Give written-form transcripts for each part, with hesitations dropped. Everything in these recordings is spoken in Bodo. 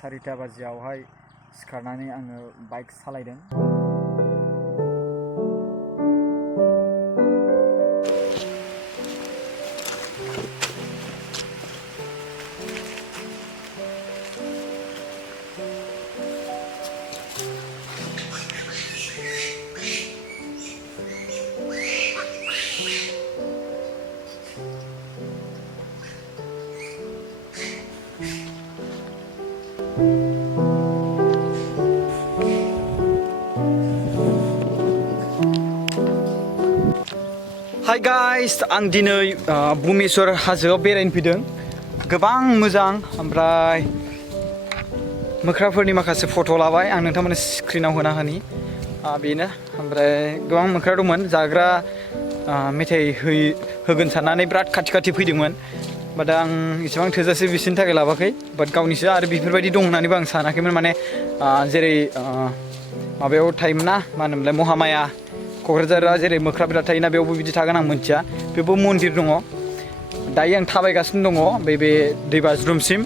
4टा बाजियावहाय सिखारनानै आङो बाइक सालायदों। हाय गाइस, आं दिनै भुमेश्वर हाजोआव बेरायनो फैदों। गोबां मोजां, ओमफ्राय मोख्राफोरनि माखासे फट' लाबाय आं नोंथांमोननो स्क्रिनाव होना होनि बेनो। ओमफ्राय गोबां मोख्रा दंमोन, जाग्रा मेथाइ होगोन साननानै बिराद खाथि फैदोंमोन। बाट आं इसेबां थोजासे बिसोरनि थाखाय लाबोआखै, बाट गावनिसो आरो बेफोरबायदि दं होननानैबो आं सानाखैमोन। माने जेरै माबायाव थायोमोन ना, मा होनोमोनलाय, महामाया क'क्राझारा जेरै मोख्रा बिराद थायोना, बेयावबो बिदि थागोन आं मिथिया। बेबो मन्दिर दङ। दायो आं थाबायगासिनो दङ बे दैबाज्रुमसिम।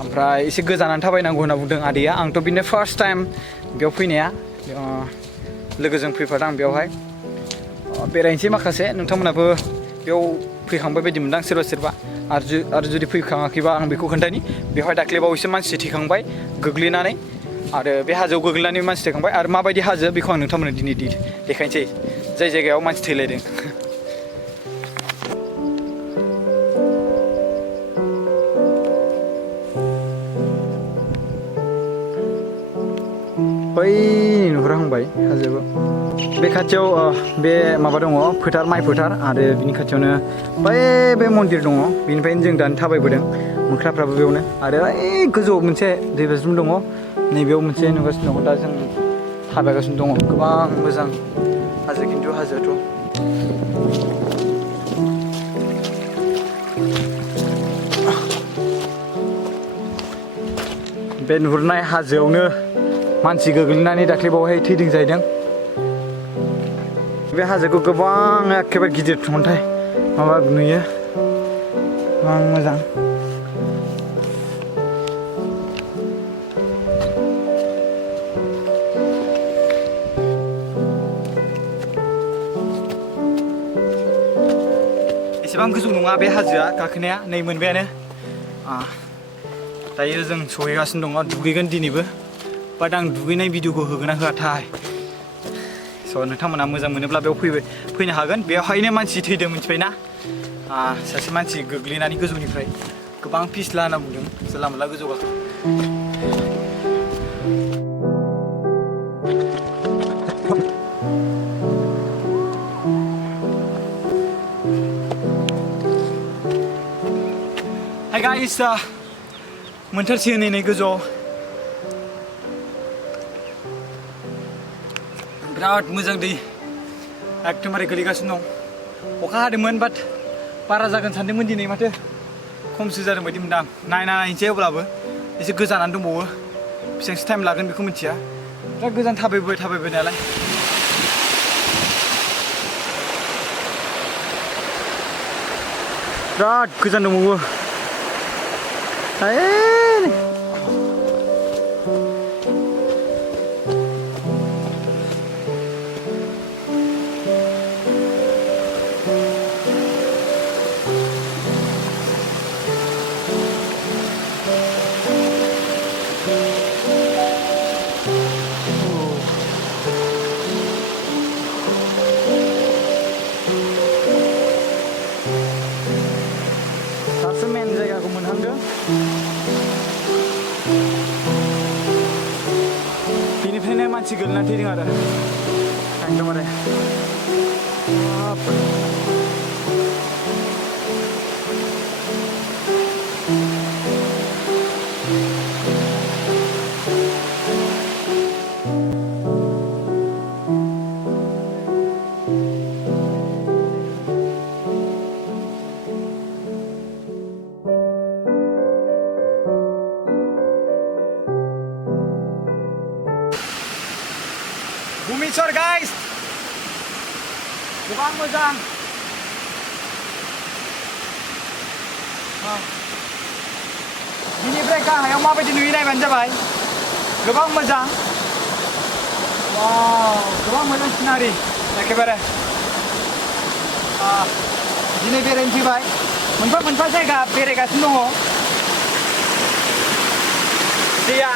ओमफ्राय एसे गोजानानो थाबायनांगौ होनना बुंदों आदैया। आंथ' बिदिनो फार्स्ट टाइम बेयाव फैनाया, लोगोजों फैफादों आं बेयावहाय। बेरायनोसै माखासे, नोंथांमोनाबो बेयाव फैखांबाय बायदि मोनदां सोरबा आरो जुदि फैखाङाखैबा आं बेखौ खोन्थानि। बेवहाय दाख्लैबावैसो मानसि थैखांबाय गोग्लैनानै, आरो बे हाजोआव गोग्लैनानै मानसि थैखांबाय। आरो माबायदि हाजो बेखौ आं नोंथांमोननो दिनै देखायनोसै, जाय जायगायाव मानसि थैलायदों। बै नुहुरहांबाय हाजोबो। बे खाथियाव बे माबा दङ, फोथार, माइ फोथार, आरो बिनि खाथियावनो बे मन्दिर दङ। बेनिफ्रायनो जों दानो थाबायबोदों, मोख्राफ्राबो बेयावनो। आरो ओइ गोजौआव मोनसे दैबाज्रुम दङ, नैबेयाव मोनसे नुगासिनो दङ। दा जों थाबायगासिनो दङ। गोबां मोजां हाजो, खिन्थु हाजोआथ' बे नुहुरनाय हाजोआवनो मानसि गोग्लैनानै दाख्लैबावहाय थैदों जाहैदों। बे हाजोखौ गोबां एखेबारे गिदिर अन्थाइ माबा नुयो, गोबां मोजां। एसेबां गोजौ नङा बे हाजोआ, गाखोनाया नै मोनबायानो। दायो जों सहैगासिनो दङ, दुगैगोन दिनैबो। बाट आं दुगैनाय भिडिअखौ होगोन ना होआथाय। स' नोंथांमोना मोजां मोनोब्ला बेयाव फैनो हागोन। बेवहायनो मानसि थैदों, मिथिबायना? सासे मानसि गोग्लैनानै गोजौनिफ्राय। गोबां फिस्ला होनना बुंदों, जानला मोनला गोजौ गाखो। हाय गाइस, मोनथारसै नै गोजौआव। बिराद मोजां दै एकदमबारे गोलैगासिनो दं। अखा हादोंमोन, बाट बारा जागोन सानदोंमोन दिनै, माथो खमसो जादों बायदि मोनदां। नायनोसै, अब्लाबो एसे गोजानानो दंबावो। बेसेबांसो टाइम लागोन बेखौ मिथिया। बिराद गोजान थाबायबाय नालाय। बिराद गोजान दंबावो। दासो मेन जायगाखौ मोनहांदों। बेनिफ्रायनो मानसि गोलैनानै थैदों आरो एकदमबारे। भुमेश्वर गाइस, गोबां मोजां। बिनिफ्राय गाहायाव माबायदि नुयो नायबानो जाबाय गोबां मोजां वाव गोबां मोजां सिनारि एखेबारे दिनै बेरायनो फैबाय मोनफा मोनफा जायगा बेरायगासिनो दङ दैया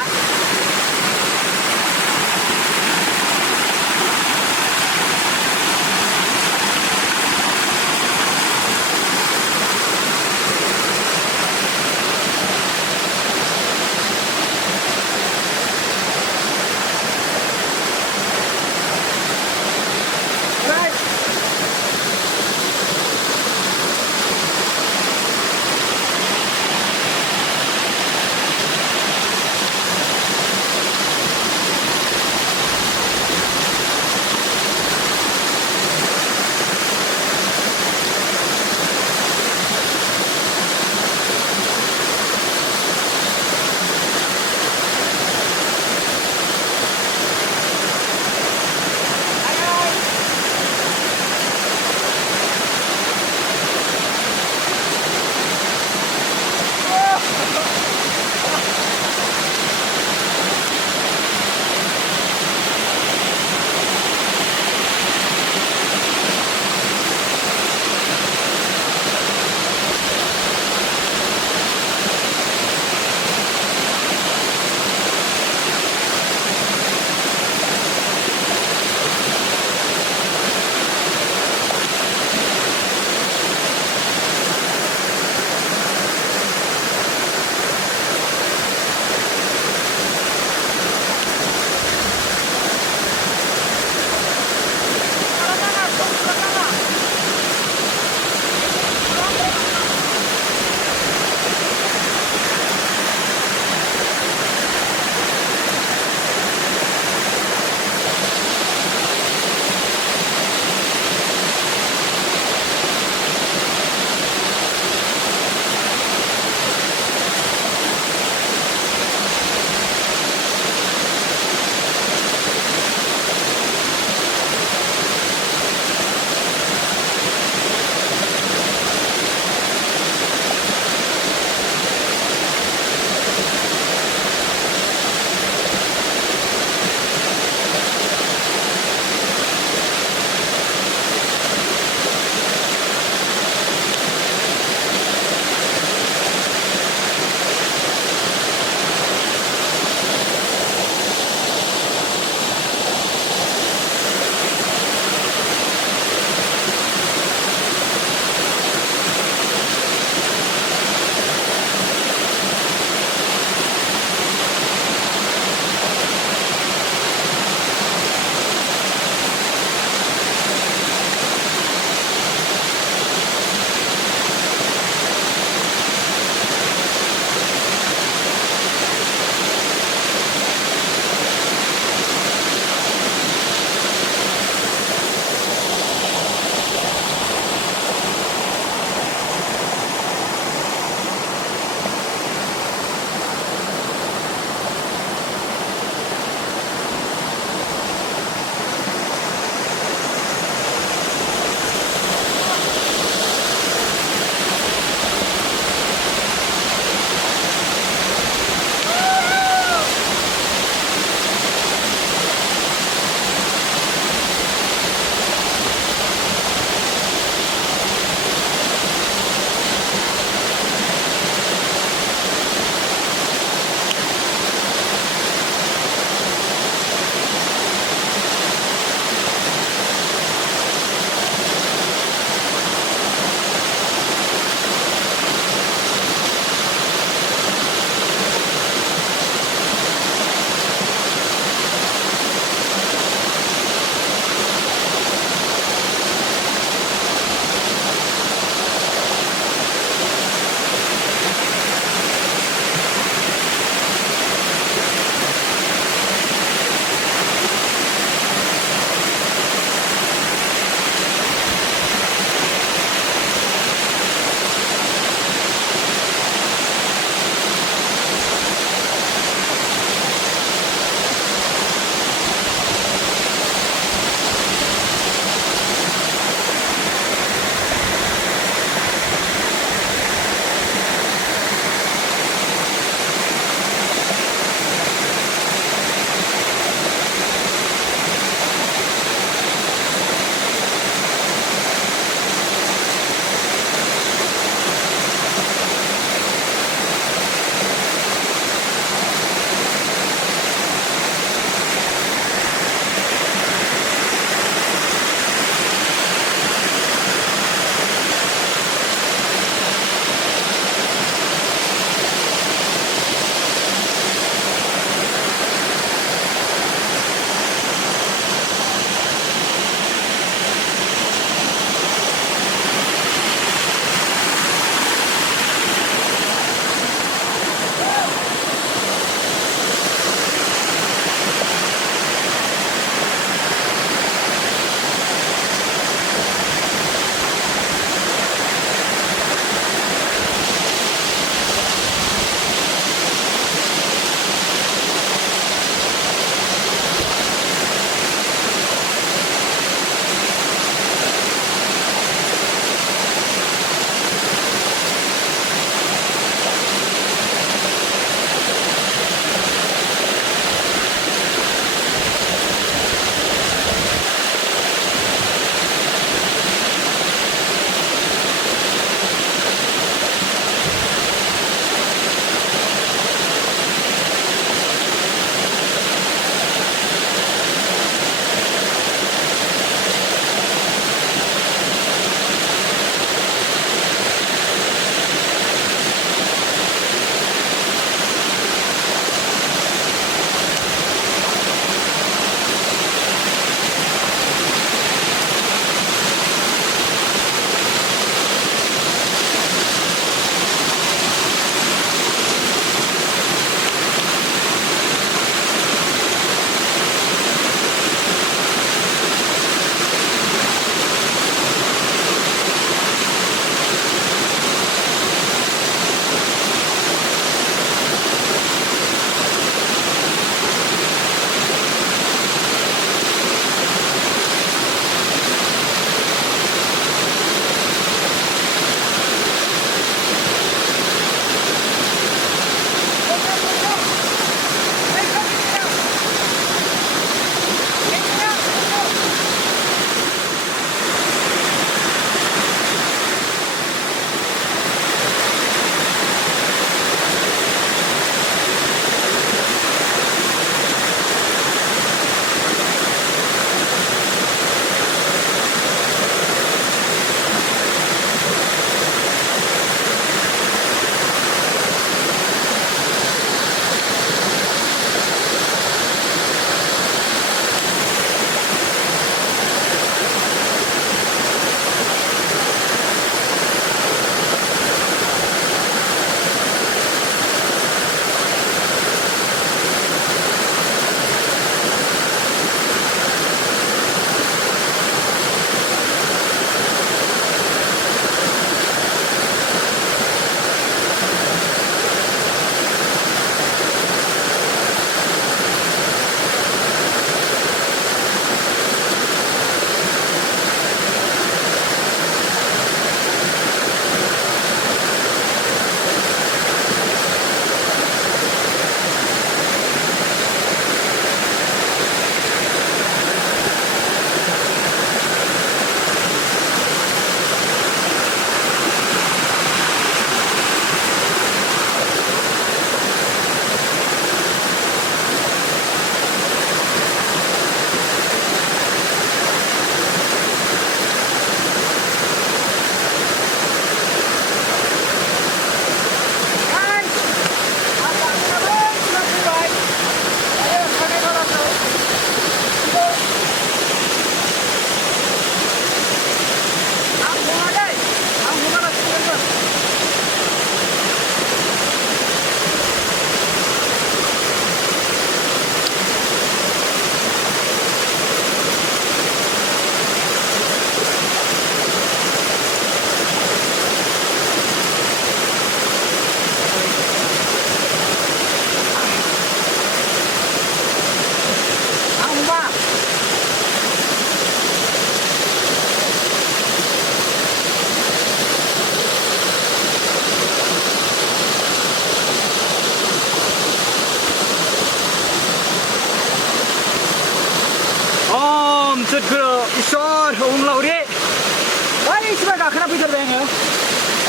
आङो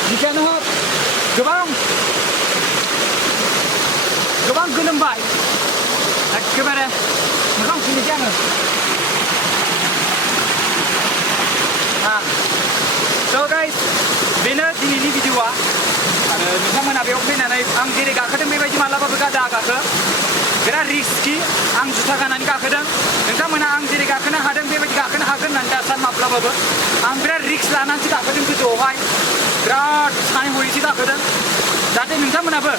जिखियानो हक गोबां गोलोमबाय एखेबारे मोजां फुनोसै आङो स' गाइस बेनो दिनैनि भिडिअ'आ आरो नोंथांमोना बेयाव फैनानै आं जेरै गाखोदों बेबायदि मालाबाबो दागाखो बिराद रिस्कि आं जुथा गाननानै गाखोदों नोंथांमोना आं जेरै गाखोनो हादों बेबायदि गाखोनो हागोन होननानै दा सान माब्लाबाबो आं बिराद रिस्क लानानैसो गाखोदों गोजौआवहाय बिराद सानै हरैसो गाखोदों जाहाथे नोंथांमोनाबो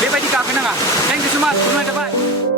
बेबायदि गाखोनाङा थेंक इउ सो माच खुलुमनाय थाबाय